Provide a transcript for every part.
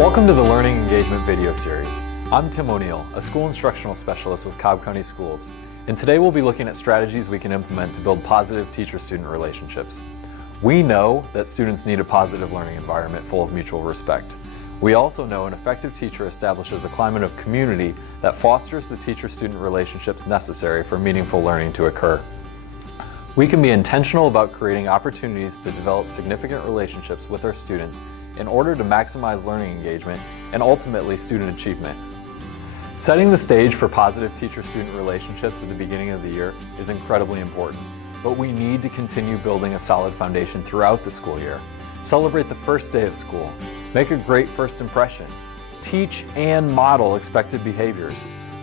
Welcome to the Learning Engagement video series. I'm Tim O'Neill, a school instructional specialist with Cobb County Schools, and today we'll be looking at strategies we can implement to build positive teacher-student relationships. We know that students need a positive learning environment full of mutual respect. We also know an effective teacher establishes a climate of community that fosters the teacher-student relationships necessary for meaningful learning to occur. We can be intentional about creating opportunities to develop significant relationships with our students in order to maximize learning engagement and ultimately student achievement. Setting the stage for positive teacher-student relationships at the beginning of the year is incredibly important, but we need to continue building a solid foundation throughout the school year. Celebrate the first day of school. Make a great first impression. Teach and model expected behaviors.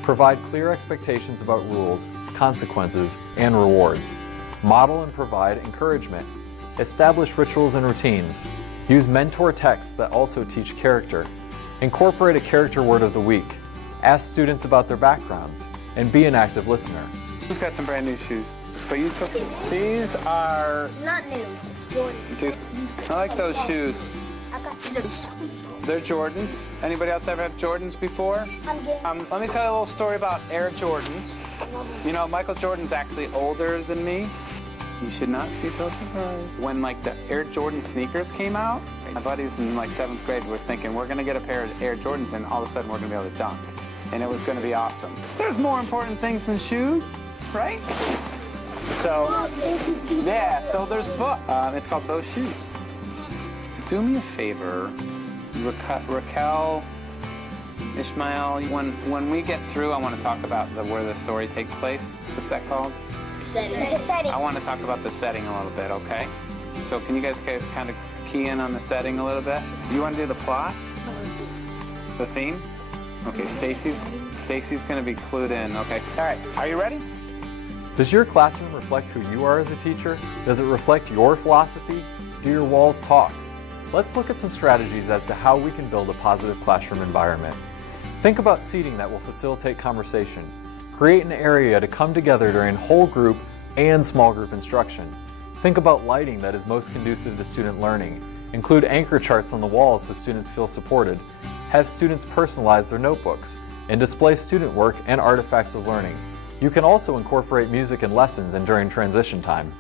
Provide clear expectations about rules, consequences, and rewards. Model and provide encouragement. Establish rituals and routines. Use mentor texts that also teach character. Incorporate a character word of the week. Ask students about their backgrounds, and be an active listener. Who's got some brand new shoes? But you took, these are not new. I like those shoes. I got these. They're Jordans. Anybody else ever had Jordans before? Let me tell you a little story about Air Jordans. You know, Michael Jordan's actually older than me. You should not be so surprised. When like the Air Jordan sneakers came out, my buddies in like 7th grade were thinking we're gonna get a pair of Air Jordans and all of a sudden we're gonna be able to dunk. And it was gonna be awesome. There's more important things than shoes, right? So, yeah, so there's book. It's called Those Shoes. Do me a favor, Raquel, Ishmael, when we get through, I wanna talk about where the story takes place. What's that called? Setting. I want to talk about the setting a little bit, okay? So can you guys kind of key in on the setting a little bit? You want to do the plot? The theme? Okay, Stacy's going to be clued in, okay? All right, are you ready? Does your classroom reflect who you are as a teacher? Does it reflect your philosophy? Do your walls talk? Let's look at some strategies as to how we can build a positive classroom environment. Think about seating that will facilitate conversation. Create an area to come together during whole group and small group instruction. Think about lighting that is most conducive to student learning. Include anchor charts on the walls so students feel supported. Have students personalize their notebooks and display student work and artifacts of learning. You can also incorporate music in lessons and during transition time.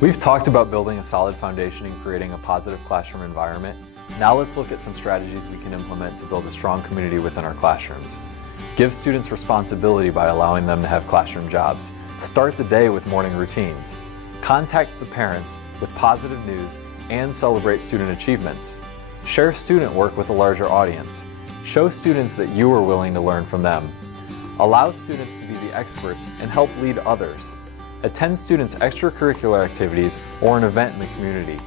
We've talked about building a solid foundation and creating a positive classroom environment. Now let's look at some strategies we can implement to build a strong community within our classrooms. Give students responsibility by allowing them to have classroom jobs. Start the day with morning routines. Contact the parents with positive news and celebrate student achievements. Share student work with a larger audience. Show students that you are willing to learn from them. Allow students to be the experts and help lead others. Attend students' extracurricular activities or an event in the community.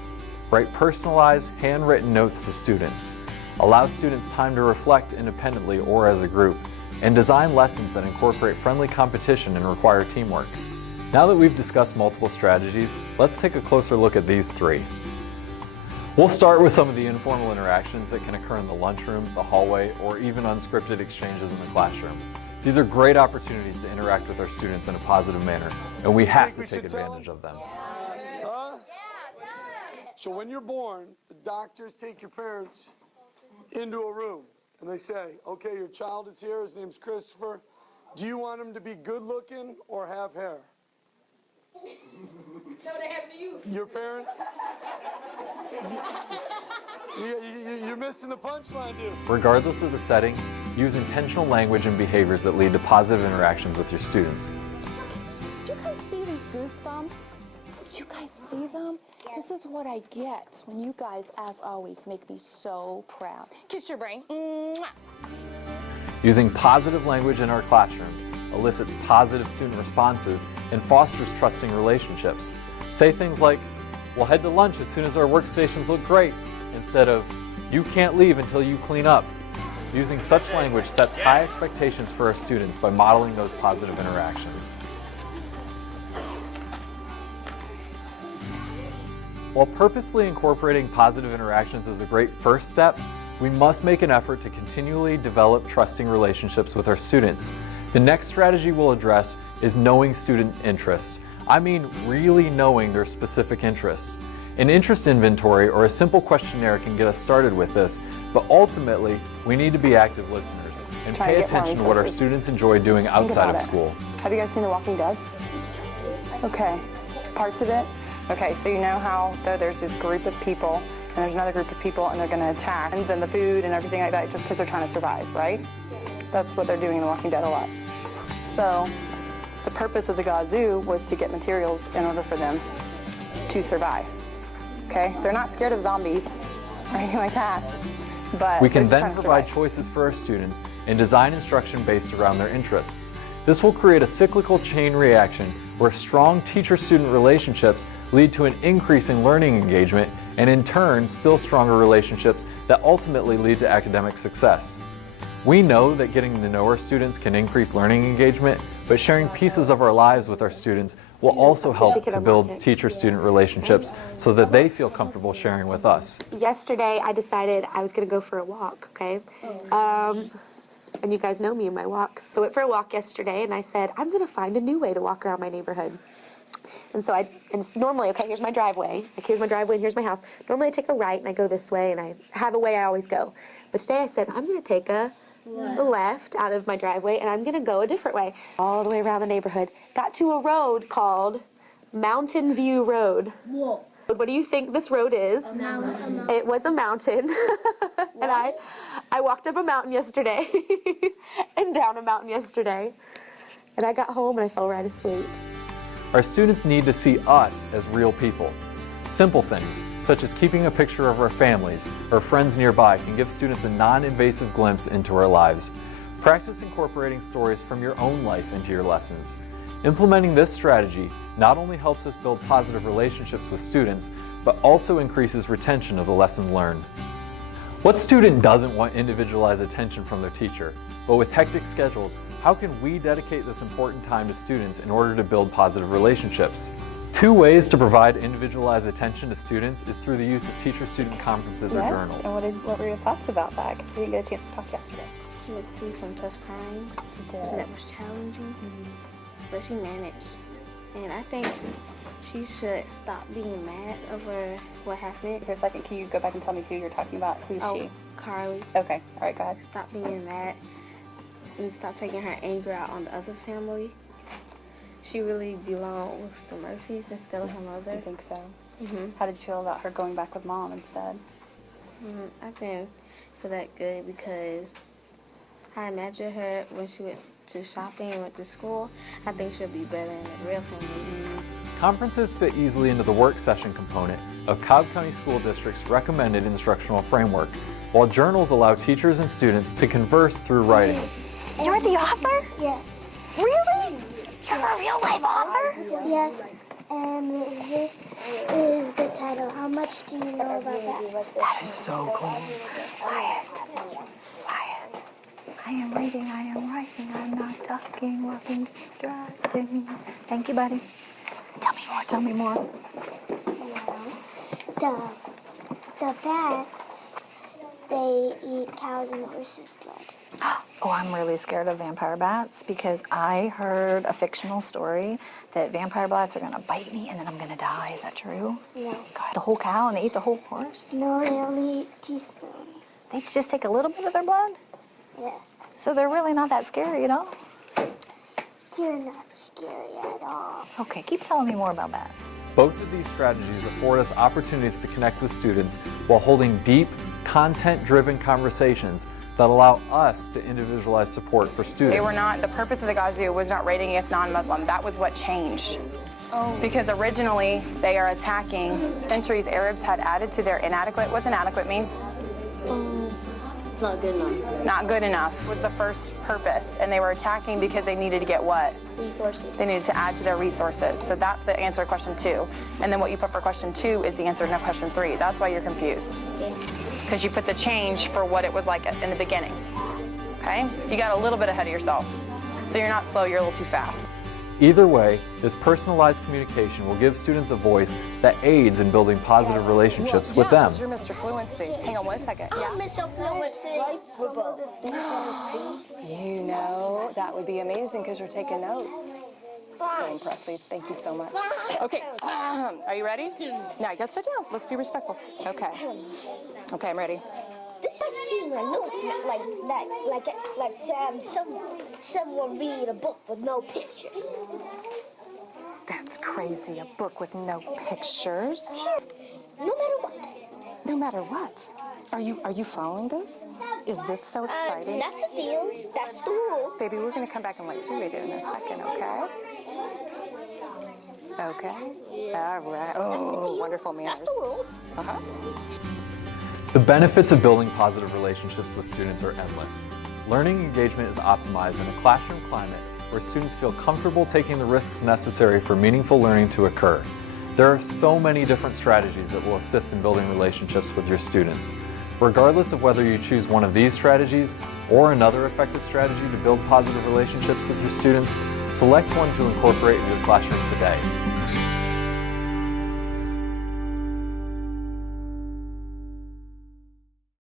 Write personalized, handwritten notes to students. Allow students time to reflect independently or as a group. And design lessons that incorporate friendly competition and require teamwork. Now that we've discussed multiple strategies, let's take a closer look at these three. We'll start with some of the informal interactions that can occur in the lunchroom, the hallway, or even unscripted exchanges in the classroom. These are great opportunities to interact with our students in a positive manner, and we have to take advantage of them. So when you're born, the doctors take your parents into a room. And they say, okay, your child is here, his name's Christopher. Do you want him to be good looking or have hair? That would have happened to you. Your parent? You're missing the punchline, dude. Regardless of the setting, use intentional language and behaviors that lead to positive interactions with your students. Do you guys see these goosebumps? Do you guys see them? This is what I get when you guys, as always, make me so proud. Kiss your brain. Mwah. Using positive language in our classroom elicits positive student responses and fosters trusting relationships. Say things like, we'll head to lunch as soon as our workstations look great, instead of, you can't leave until you clean up. Using such language sets high expectations for our students by modeling those positive interactions. While purposefully incorporating positive interactions is a great first step, we must make an effort to continually develop trusting relationships with our students. The next strategy we'll address is knowing student interests. I mean really knowing their specific interests. An interest inventory or a simple questionnaire can get us started with this, but ultimately, we need to be active listeners and pay attention to what our students enjoy doing outside of school. Have you guys seen The Walking Dead? Okay, parts of it? Okay, so you know how there's this group of people and there's another group of people and they're going to attack and the food and everything like that just because they're trying to survive, right? That's what they're doing in The Walking Dead a lot. So the purpose of the Gazoo was to get materials in order for them to survive. Okay, they're not scared of zombies or anything like that. But we can then provide choices for our students and design instruction based around their interests. This will create a cyclical chain reaction where strong teacher-student relationships lead to an increase in learning engagement and in turn, still stronger relationships that ultimately lead to academic success. We know that getting to know our students can increase learning engagement, but sharing pieces of our lives with our students will also help to build teacher-student relationships so that they feel comfortable sharing with us. Yesterday, I decided I was going to go for a walk, okay? And you guys know me and my walks. So I went for a walk yesterday, and I said, I'm going to find a new way to walk around my neighborhood. And so it's normally, okay, here's my driveway. Like, here's my driveway, and here's my house. Normally, I take a right, and I go this way, and I have a way I always go. But today, I said, I'm going to take a left out of my driveway, and I'm going to go a different way. All the way around the neighborhood. Got to a road called Mountain View Road. Whoa. What do you think this road is? A mountain. It was a mountain. And I walked up a mountain yesterday and down a mountain yesterday. And I got home and I fell right asleep. Our students need to see us as real people. Simple things, such as keeping a picture of our families or friends nearby, can give students a non-invasive glimpse into our lives. Practice incorporating stories from your own life into your lessons. Implementing this strategy not only helps us build positive relationships with students, but also increases retention of the lesson learned. What student doesn't want individualized attention from their teacher? But with hectic schedules, how can we dedicate this important time to students in order to build positive relationships? Two ways to provide individualized attention to students is through the use of teacher-student conferences or journals. And what were your thoughts about that? Because we didn't get a chance to talk yesterday. She went through some tough times. She did. That was challenging, but she managed. And I think she should stop being mad over what happened. For a second, can you go back and tell me who you're talking about? Who's she? Carly. Okay, all right, go ahead. Stop being mad and stop taking her anger out on the other family. She really belonged with the Murphys instead of her mother. I think so. Mm-hmm. How did you feel about her going back with mom instead? I didn't feel that good because I imagine her when she went to shopping and went to school. I think she'll be better in a real family. Conferences fit easily into the work session component of Cobb County School District's recommended instructional framework, while journals allow teachers and students to converse through writing. You're the author? Yes. Really? You're a real life author? Yes. And this is the title. How much do you know about that? That is so cool. Quiet. Quiet. I am reading, I am writing, I'm not talking, walking, distracting. Thank you, buddy. Tell me more, tell me more. Well, the bats, they eat cows and horses' blood. Oh, I'm really scared of vampire bats because I heard a fictional story that vampire bats are going to bite me and then I'm going to die. Is that true? No. God, the whole cow and they eat the whole horse? No, they only eat teaspoons. They just take a little bit of their blood? Yes. So they're really not that scary at all? They're not scary at all. Okay, keep telling me more about bats. Both of these strategies afford us opportunities to connect with students while holding deep, content-driven conversations that allow us to individualize support for students. They were not, the purpose of the Gazoo was not rating against non-Muslim. That was what changed. Oh. Because originally they are attacking centuries Arabs had added to their inadequate. What's inadequate mean? It's not good enough. Not good enough was the first purpose. And they were attacking because they needed to get what? Resources. They needed to add to their resources. So that's the answer to question 2. And then what you put for question 2 is the answer to question 3. That's why you're confused. Because you put the change for what it was like in the beginning. Okay? You got a little bit ahead of yourself. So you're not slow, you're a little too fast. Either way, this personalized communication will give students a voice that aids in building positive relationships with them. You're Mr. Fluency. Hang on 1 second. I'm Mr. Fluency. You know, that would be amazing because you're taking notes. so impressed. Thank you so much. Okay, are you ready? Now you gotta sit down. Let's be respectful. Okay. Okay, I'm ready. This might seem like someone read a book with no pictures. That's crazy. A book with no pictures. No matter what. No matter what. Are you following this? Is this so exciting? That's the deal. That's the rule. Baby, we're gonna come back and let you read it in a second, okay? Okay. All right. Oh, wonderful manners. That's the rule. Uh-huh. The benefits of building positive relationships with students are endless. Learning engagement is optimized in a classroom climate where students feel comfortable taking the risks necessary for meaningful learning to occur. There are so many different strategies that will assist in building relationships with your students. Regardless of whether you choose one of these strategies or another effective strategy to build positive relationships with your students, select one to incorporate in your classroom today.